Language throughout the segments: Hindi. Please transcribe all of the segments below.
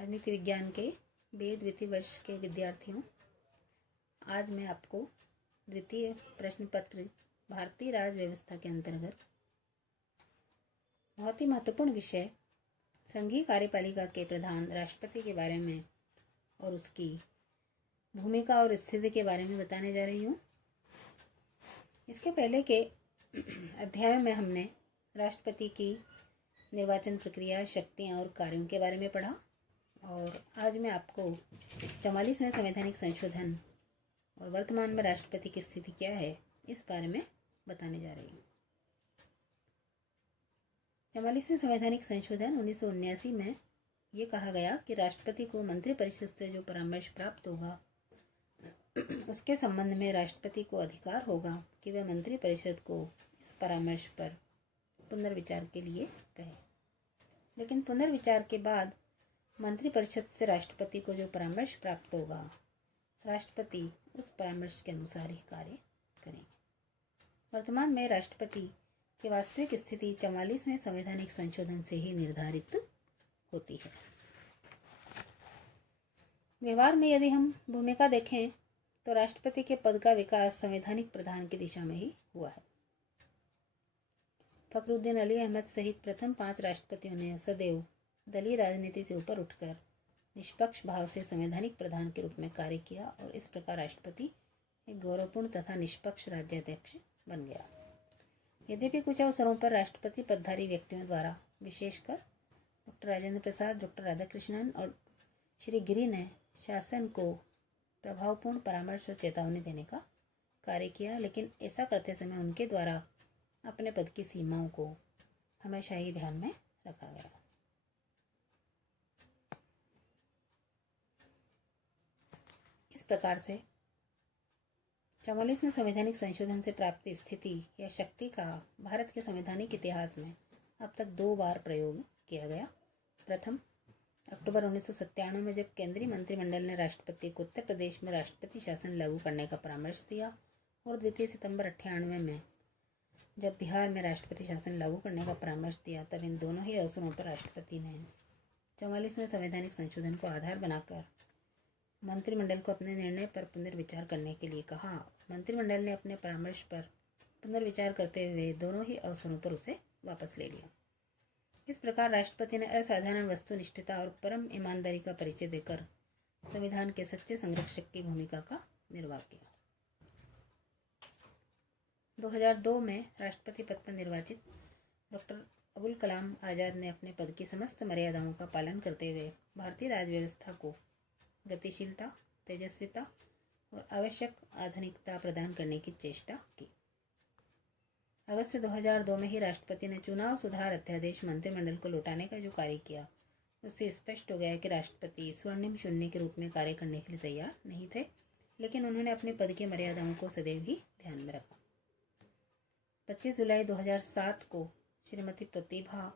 राजनीति विज्ञान के द्वितीय वर्ष के विद्यार्थियों, आज मैं आपको द्वितीय प्रश्न पत्र भारतीय राज्य व्यवस्था के अंतर्गत बहुत ही महत्वपूर्ण विषय संघीय कार्यपालिका के प्रधान राष्ट्रपति के बारे में और उसकी भूमिका और स्थिति के बारे में बताने जा रही हूँ। इसके पहले के अध्याय में हमने राष्ट्रपति की निर्वाचन प्रक्रिया, शक्तियाँ और कार्यों के बारे में पढ़ा और आज मैं आपको 44वें संवैधानिक संशोधन और वर्तमान में राष्ट्रपति की स्थिति क्या है इस बारे में बताने जा रही हूँ। 44वें संवैधानिक संशोधन 1979 में ये कहा गया कि राष्ट्रपति को मंत्रिपरिषद से जो परामर्श प्राप्त होगा उसके संबंध में राष्ट्रपति को अधिकार होगा कि वह मंत्रिपरिषद को इस परामर्श पर पुनर्विचार के लिए कहे। लेकिन पुनर्विचार के बाद मंत्रिपरिषद से राष्ट्रपति को जो परामर्श प्राप्त होगा, राष्ट्रपति उस परामर्श के अनुसार ही कार्य करेंगे। वर्तमान में राष्ट्रपति की वास्तविक स्थिति 44वें संवैधानिक संशोधन से ही निर्धारित होती है। व्यवहार में यदि हम भूमिका देखें तो राष्ट्रपति के पद का विकास संवैधानिक प्रधान की दिशा में ही हुआ है। फखरुद्दीन अली अहमद सहित प्रथम 5 राष्ट्रपतियों ने सदैव दलीय राजनीति से ऊपर उठकर निष्पक्ष भाव से संवैधानिक प्रधान के रूप में कार्य किया और इस प्रकार राष्ट्रपति एक गौरवपूर्ण तथा निष्पक्ष राज्याध्यक्ष बन गया। यद्यपि कुछ अवसरों पर राष्ट्रपति पदधारी व्यक्तियों द्वारा, विशेषकर डॉक्टर राजेंद्र प्रसाद, डॉक्टर राधाकृष्णन और श्री गिरि ने शासन को प्रभावपूर्ण परामर्श और चेतावनी देने का कार्य किया, लेकिन ऐसा करते समय उनके द्वारा अपने पद की सीमाओं को हमेशा ही ध्यान में रखा गया। इस प्रकार से 44वें संवैधानिक संशोधन से प्राप्त स्थिति या शक्ति का भारत के संवैधानिक इतिहास में अब तक 2 बार प्रयोग किया गया। प्रथम अक्टूबर 1997 में जब केंद्रीय मंत्रिमंडल ने राष्ट्रपति को उत्तर प्रदेश में राष्ट्रपति शासन लागू करने का परामर्श दिया और द्वितीय सितंबर 98 में जब बिहार में राष्ट्रपति शासन लागू करने का परामर्श दिया, तब इन दोनों ही अवसरों पर राष्ट्रपति ने 44वें संवैधानिक संशोधन को आधार बनाकर मंत्रिमंडल को अपने निर्णय पर पुनर्विचार करने के लिए कहा। मंत्रिमंडल ने अपने परामर्श पर पुनर्विचार करते हुए दोनों ही अवसरों पर उसे वापस ले लिया। इस प्रकार राष्ट्रपति ने असाधारण वस्तुनिष्ठता और परम ईमानदारी का परिचय देकर संविधान के सच्चे संरक्षक की भूमिका का निर्वाह किया। 2002 में राष्ट्रपति पद पर निर्वाचित डॉक्टर अबुल कलाम आज़ाद ने अपने पद की समस्त मर्यादाओं का पालन करते हुए भारतीय राज्य व्यवस्था को गतिशीलता, तेजस्विता और आवश्यक आधुनिकता प्रदान करने की चेष्टा की। अगस्त 2002 में ही राष्ट्रपति ने चुनाव सुधार अध्यादेश मंत्रिमंडल को लौटाने का जो कार्य किया, उससे स्पष्ट हो गया कि राष्ट्रपति स्वर्णिम शून्य के रूप में कार्य करने के लिए तैयार नहीं थे, लेकिन उन्होंने अपने पद की मर्यादाओं को सदैव ही ध्यान में रखा। 25 जुलाई 2007 को श्रीमती प्रतिभा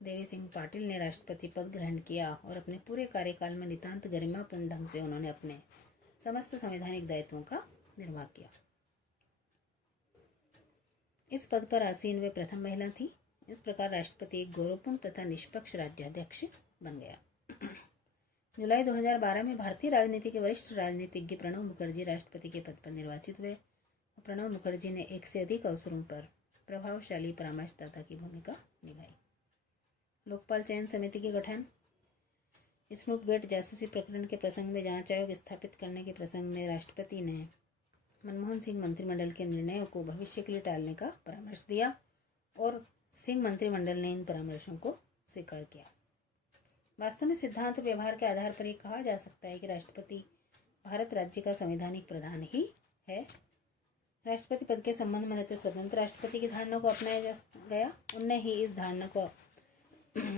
देवी सिंह पाटिल ने राष्ट्रपति पद ग्रहण किया और अपने पूरे कार्यकाल में नितांत गरिमापूर्ण ढंग से उन्होंने अपने समस्त संवैधानिक दायित्वों का निर्वाह किया। इस पद पर आसीन वे प्रथम महिला थी। इस प्रकार राष्ट्रपति एक गौरवपूर्ण तथा निष्पक्ष राज्याध्यक्ष बन गया। जुलाई 2012 में भारतीय राजनीति के वरिष्ठ राजनीतिज्ञ प्रणब मुखर्जी राष्ट्रपति के पद पर निर्वाचित हुए। प्रणब मुखर्जी ने एक से अधिक अवसरों पर प्रभावशाली परामर्शदाता की भूमिका निभाई। लोकपाल चयन समिति के गठन, स्नूपगेट जासूसी प्रकरण के प्रसंग में जांच आयोग स्थापित करने के प्रसंग में राष्ट्रपति ने मनमोहन सिंह मंत्रिमंडल के निर्णयों को भविष्य के लिए टालने का परामर्श दिया और सिंह मंत्रिमंडल ने इन परामर्शों को स्वीकार किया। वास्तव में सिद्धांत व्यवहार के आधार पर यह कहा जा सकता है कि राष्ट्रपति भारत राज्य का संवैधानिक प्रधान ही है। राष्ट्रपति पद के संबंध में न तो स्वतंत्र राष्ट्रपति की धारणा को अपनाया गया, उनने ही इस धारणा को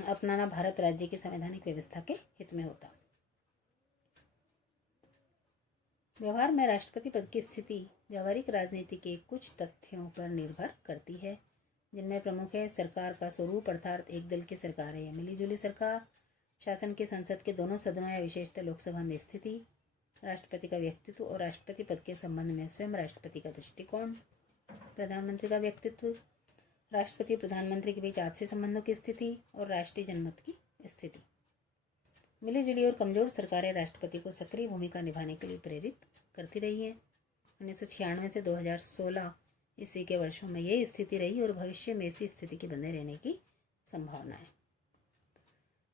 अपनाना भारत राज्य की संवैधानिक व्यवस्था के हित में होता। व्यवहार में राष्ट्रपति पद की स्थिति व्यावहारिक राजनीति के कुछ तथ्यों पर निर्भर करती है, जिनमें प्रमुख है सरकार का स्वरूप, अर्थात एक दल की सरकार है या मिलीजुली सरकार, शासन के संसद के दोनों सदनों या विशेषतः लोकसभा में स्थिति, राष्ट्रपति का व्यक्तित्व और राष्ट्रपति पद के संबंध में स्वयं राष्ट्रपति का दृष्टिकोण, प्रधानमंत्री का व्यक्तित्व, राष्ट्रपति और प्रधानमंत्री के बीच आपसी संबंधों की स्थिति और राष्ट्रीय जनमत की स्थिति। मिलीजुली और कमज़ोर सरकारें राष्ट्रपति को सक्रिय भूमिका निभाने के लिए प्रेरित करती रही हैं। 1996 से 2016 ईस्वी के वर्षों में यही स्थिति रही और भविष्य में इसी स्थिति के बने रहने की संभावना है।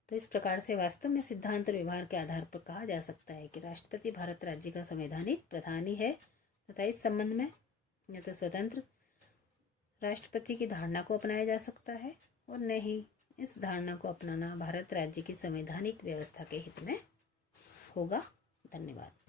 तो इस प्रकार से वास्तव में सिद्धांत और व्यवहार के आधार पर कहा जा सकता है कि राष्ट्रपति भारत राज्य का संवैधानिक प्रधान ही है तथा इस संबंध में न तो स्वतंत्र राष्ट्रपति की धारणा को अपनाया जा सकता है और न ही इस धारणा को अपनाना भारत राज्य की संवैधानिक व्यवस्था के हित में होगा। धन्यवाद।